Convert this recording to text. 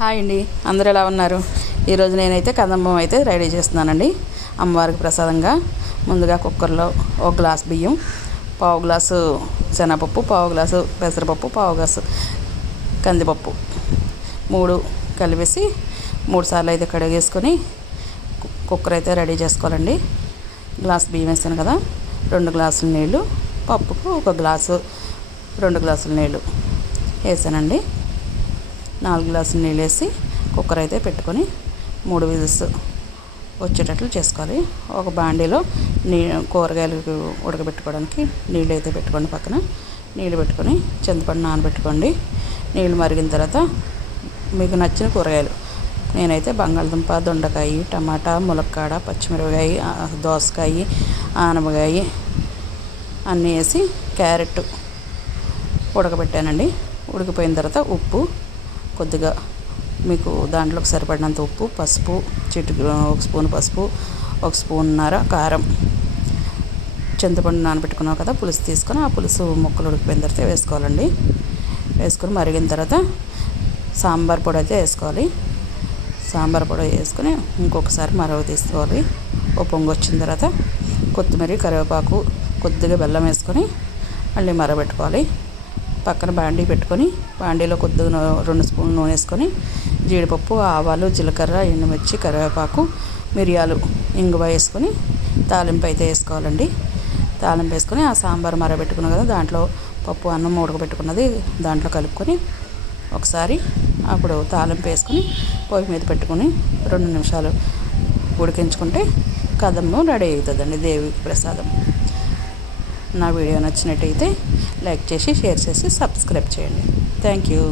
Hi అండి, అందరూ ఎలా ఉన్నారు? ఈరోజు నేనైతే కదంబం అయితే రెడీ చేస్తున్నానండి అమ్మవారికి ప్రసాదంగా. ముందుగా కుక్కర్లో ఒక గ్లాస్ బియ్యం, పావు గ్లాసు శనగపప్పు, పావు గ్లాసు పెసరపప్పు, పావు గ్లాసు కందిపప్పు 3 కలిపేసి 3 సార్లు అయితే కడిగేసుకొని కుక్కర్ అయితే రెడీ చేసుకోవాలండి. గ్లాస్ బియ్యం వేసాను కదా, 2 గ్లాసుల నీళ్ళు, పప్పుకు 1 గ్లాసు 2 గ్లాసుల నీళ్ళు వేసానండి. 4 గ్లాసుల నీళ్ళు వేసి కుక్కర్ అయితే పెట్టుకొని 3 విజిల్స్ వచ్చేటట్లు చేసుకోవాలి. ఒక బాండీలో కూరగాయలు ఉడకబెట్టుకోవడానికి నీళ్ళు అయితే పెట్టుకోండి. పక్కన నీళ్ళు పెట్టుకొని చింతపండు నానబెట్టుకోండి. నీళ్ళు మరిగిన తర్వాత మీకు నచ్చిన కూరగాయలు, నేనైతే బంగాళదుంప, దొండకాయ, టమాటా, ములక్కాడ, పచ్చిమిరపకాయ, దోసకాయ, ఆనపకాయ అన్నీ వేసి క్యారెట్ ఉడకబెట్టానండి. ఉడికిపోయిన తర్వాత ఉప్పు కొద్దిగా, మీకు దాంట్లోకి సరిపడినంత ఉప్పు, పసుపు చిటికెడు, 1 స్పూన్ పసుపు, 1 స్పూన్నర కారం, చింతపండు నానబెట్టుకున్నాం కదా పులుసు తీసుకొని ఆ పులుసు ముక్కలు ఉడికిపోయిన తర్వాత వేసుకోవాలండి. వేసుకొని మరిగిన తర్వాత సాంబార్ పొడి అయితే వేసుకోవాలి. సాంబార్ పొడి వేసుకొని ఇంకొకసారి మరవ తీసుకోవాలి. ఓ పొంగు వచ్చిన తర్వాత కొత్తిమీర, కరివేపాకు, కొద్దిగా బెల్లం వేసుకొని మళ్ళీ మరగబెట్టుకోవాలి. పక్కన బాండీ పెట్టుకొని బాండీలో కొద్దిగా 2 స్పూన్లు నూనె వేసుకొని జీడిపప్పు, ఆవాలు, జీలకర్ర, ఎండుమిర్చి, కరివేపాకు, మిరియాలు, ఇంగువ వేసుకొని తాలింపు అయితే వేసుకోవాలండి. తాలింపు వేసుకొని ఆ సాంబార్ మరగబెట్టుకున్నాం కదా, దాంట్లో పప్పు అన్నం ఉడకబెట్టుకున్నది దాంట్లో కలుపుకొని ఒకసారి అప్పుడు తాలింపు వేసుకొని పొయ్యి మీద పెట్టుకొని 2 నిమిషాలు ఉడికించుకుంటే కదంబం రెడీ అవుతుందండి, దేవికి ప్రసాదం. నా వీడియో నచ్చినట్టయితే లైక్ చేసి, షేర్ చేసి, సబ్స్క్రైబ్ చేయండి. Thank you.